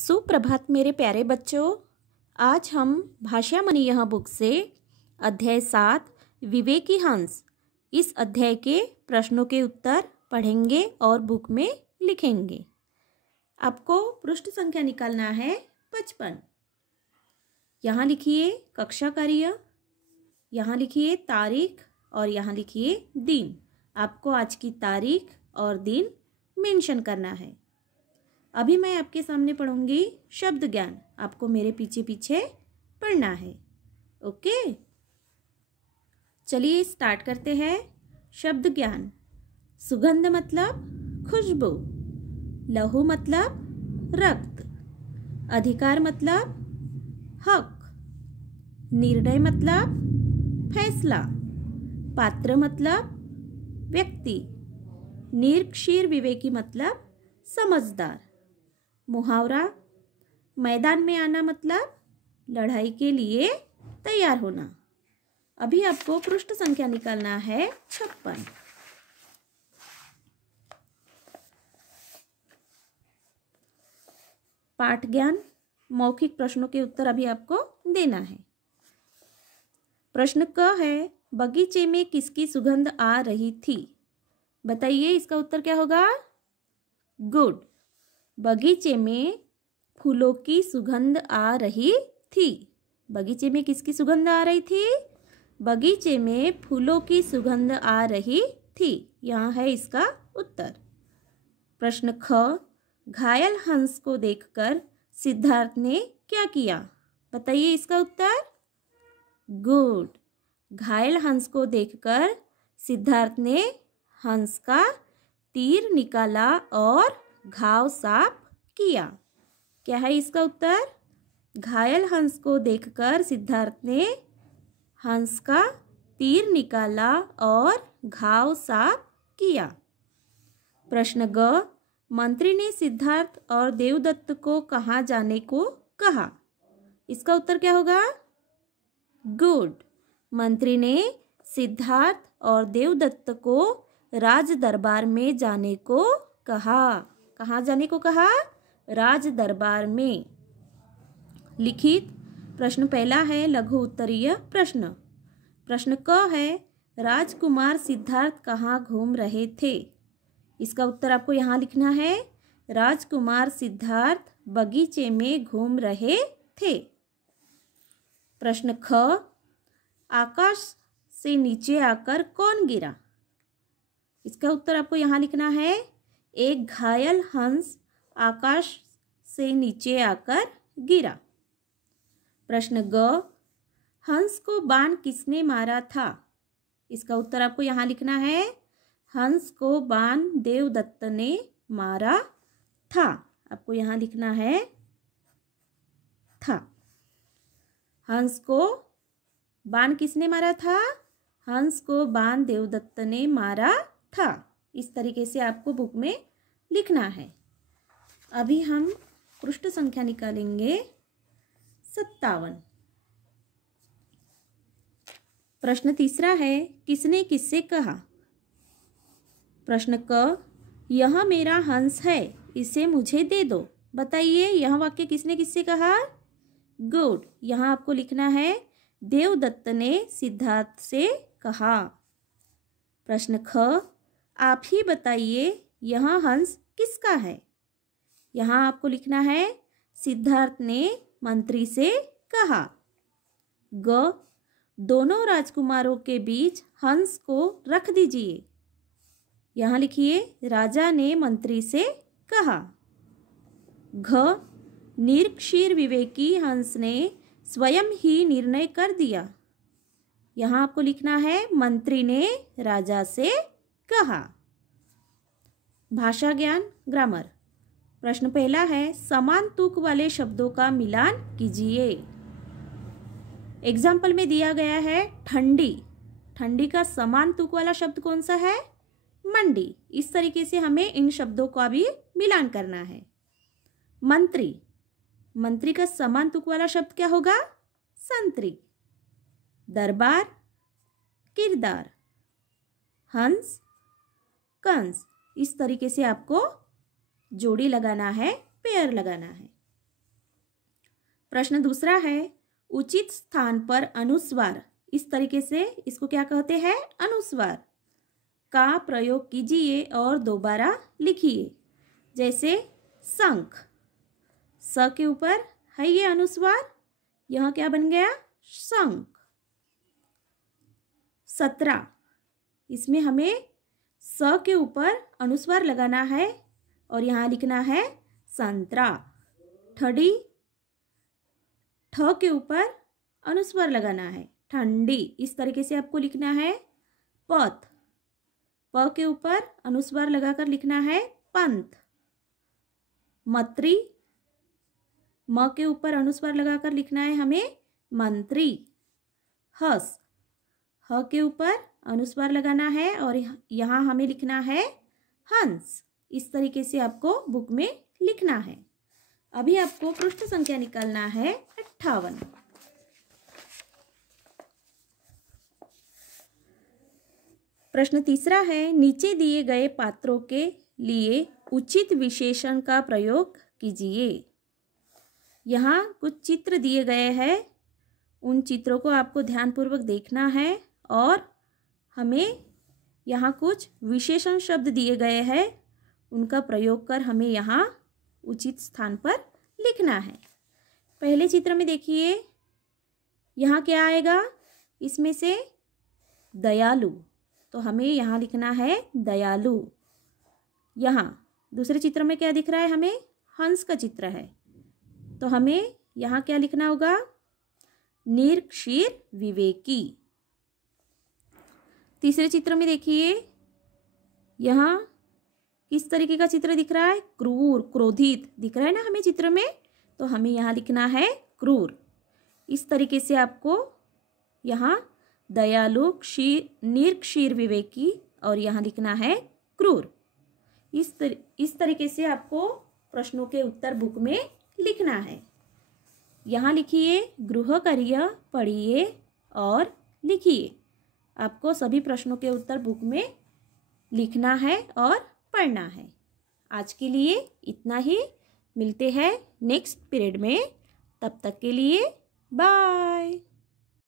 सुप्रभात मेरे प्यारे बच्चों। आज हम भाषा मनी यह बुक से अध्याय 7 विवेकी हंस इस अध्याय के प्रश्नों के उत्तर पढ़ेंगे और बुक में लिखेंगे। आपको पृष्ठ संख्या निकालना है 55। यहाँ लिखिए कक्षा कार्य, यहाँ लिखिए तारीख और यहाँ लिखिए दिन। आपको आज की तारीख और दिन मेंशन करना है। अभी मैं आपके सामने पढ़ूंगी शब्द ज्ञान, आपको मेरे पीछे पीछे पढ़ना है। ओके, चलिए स्टार्ट करते हैं। शब्द ज्ञान। सुगंध मतलब खुशबू, लहू मतलब रक्त, अधिकार मतलब हक, निर्णय मतलब फैसला, पात्र मतलब व्यक्ति, निरक्षीर विवेकी मतलब समझदार, मुहावरा मैदान में आना मतलब लड़ाई के लिए तैयार होना। अभी आपको पृष्ठ संख्या निकालना है 56। पाठ ज्ञान मौखिक प्रश्नों के उत्तर अभी आपको देना है। प्रश्न क है, बगीचे में किसकी सुगंध आ रही थी? बताइए इसका उत्तर क्या होगा? गुड। बगीचे में फूलों की सुगंध आ रही थी। बगीचे में किसकी सुगंध आ रही थी? बगीचे में फूलों की सुगंध आ रही थी। यहाँ है इसका उत्तर। प्रश्न ख, घायल हंस को देखकर सिद्धार्थ ने क्या किया? बताइए इसका उत्तर। गुड। घायल हंस को देखकर सिद्धार्थ ने हंस का तीर निकाला और घाव साफ किया। क्या है इसका उत्तर? घायल हंस को देखकर सिद्धार्थ ने हंस का तीर निकाला और घाव साफ किया। प्रश्न ग, मंत्री ने सिद्धार्थ और देवदत्त को कहाँ जाने को कहा? इसका उत्तर क्या होगा? गुड। मंत्री ने सिद्धार्थ और देवदत्त को राज दरबार में जाने को कहा। कहाँ जाने को कहा? राज दरबार में। लिखित प्रश्न पहला है लघु उत्तरीय प्रश्न। प्रश्न क है, राजकुमार सिद्धार्थ कहाँ घूम रहे थे? इसका उत्तर आपको यहाँ लिखना है। राजकुमार सिद्धार्थ बगीचे में घूम रहे थे। प्रश्न ख, आकाश से नीचे आकर कौन गिरा? इसका उत्तर आपको यहाँ लिखना है। एक घायल हंस आकाश से नीचे आकर गिरा। प्रश्न ग, हंस को बाण किसने मारा था? इसका उत्तर आपको यहाँ लिखना है। हंस को बाण देवदत्त ने मारा था। आपको यहाँ लिखना है था। हंस को बाण किसने मारा था? हंस को बाण देवदत्त ने मारा था। इस तरीके से आपको बुक में लिखना है। अभी हम पृष्ठ संख्या निकालेंगे 57। प्रश्न तीसरा है, किसने किससे कहा? प्रश्न क, यह मेरा हंस है, इसे मुझे दे दो। बताइए यह वाक्य किसने किससे कहा? गुड। यहाँ आपको लिखना है, देवदत्त ने सिद्धार्थ से कहा। प्रश्न ख, आप ही बताइए यह हंस किसका है? यहाँ आपको लिखना है, सिद्धार्थ ने मंत्री से कहा। ग, दोनों राजकुमारों के बीच हंस को रख दीजिए। यहाँ लिखिए, राजा ने मंत्री से कहा। घ, निरक्षीर विवेकी हंस ने स्वयं ही निर्णय कर दिया। यहाँ आपको लिखना है, मंत्री ने राजा से कहा। भाषा ज्ञान ग्रामर। प्रश्न पहला है, समान तुक वाले शब्दों का मिलान कीजिए। एग्जाम्पल में दिया गया है ठंडी। ठंडी का समान तुक वाला शब्द कौन सा है? मंडी। इस तरीके से हमें इन शब्दों का भी मिलान करना है। मंत्री, मंत्री का समान तुक वाला शब्द क्या होगा? संतरी। दरबार, किरदार, हंस, कंस। इस तरीके से आपको जोड़ी लगाना है, पेयर लगाना है। प्रश्न दूसरा है, उचित स्थान पर अनुस्वार, इस तरीके से इसको क्या कहते हैं, अनुस्वार का प्रयोग कीजिए और दोबारा लिखिए। जैसे शंख, स के ऊपर है ये अनुस्वार, यह क्या बन गया, शंख। 17, इसमें हमें स के ऊपर अनुस्वार लगाना है और यहाँ लिखना है संतरा। ठड़ी, ठ के ऊपर अनुस्वार लगाना है, ठंडी, इस तरीके से आपको लिखना है। पथ, प के ऊपर अनुस्वार लगाकर लिखना है पंथ। मंत्री, म के ऊपर अनुस्वार लगाकर लिखना है हमें मंत्री। हंस, ह के ऊपर अनुस्वार लगाना है और यहाँ हमें लिखना है हंस। इस तरीके से आपको बुक में लिखना है। अभी आपको पृष्ठ संख्या निकालना है 58। प्रश्न तीसरा है, नीचे दिए गए पात्रों के लिए उचित विशेषण का प्रयोग कीजिए। यहाँ कुछ चित्र दिए गए हैं, उन चित्रों को आपको ध्यानपूर्वक देखना है और हमें यहाँ कुछ विशेषण शब्द दिए गए हैं, उनका प्रयोग कर हमें यहाँ उचित स्थान पर लिखना है। पहले चित्र में देखिए, यहाँ क्या आएगा, इसमें से दयालु, तो हमें यहाँ लिखना है दयालु। यहाँ दूसरे चित्र में क्या दिख रहा है, हमें हंस का चित्र है, तो हमें यहाँ क्या लिखना होगा, निरक्षीर विवेकी। तीसरे चित्र में देखिए, यहाँ किस तरीके का चित्र दिख रहा है, क्रूर, क्रोधित दिख रहा है ना हमें चित्र में, तो हमें यहाँ लिखना है क्रूर। इस तरीके से आपको यहाँ दयालु, निरक्षीर विवेकी और यहाँ लिखना है क्रूर। इस तरीके से आपको प्रश्नों के उत्तर बुक में लिखना है। यहाँ लिखिए, गृह कार्य पढ़िए और लिखिए। आपको सभी प्रश्नों के उत्तर बुक में लिखना है और पढ़ना है। आज के लिए इतना ही, मिलते हैं नेक्स्ट पीरियड में, तब तक के लिए बाय।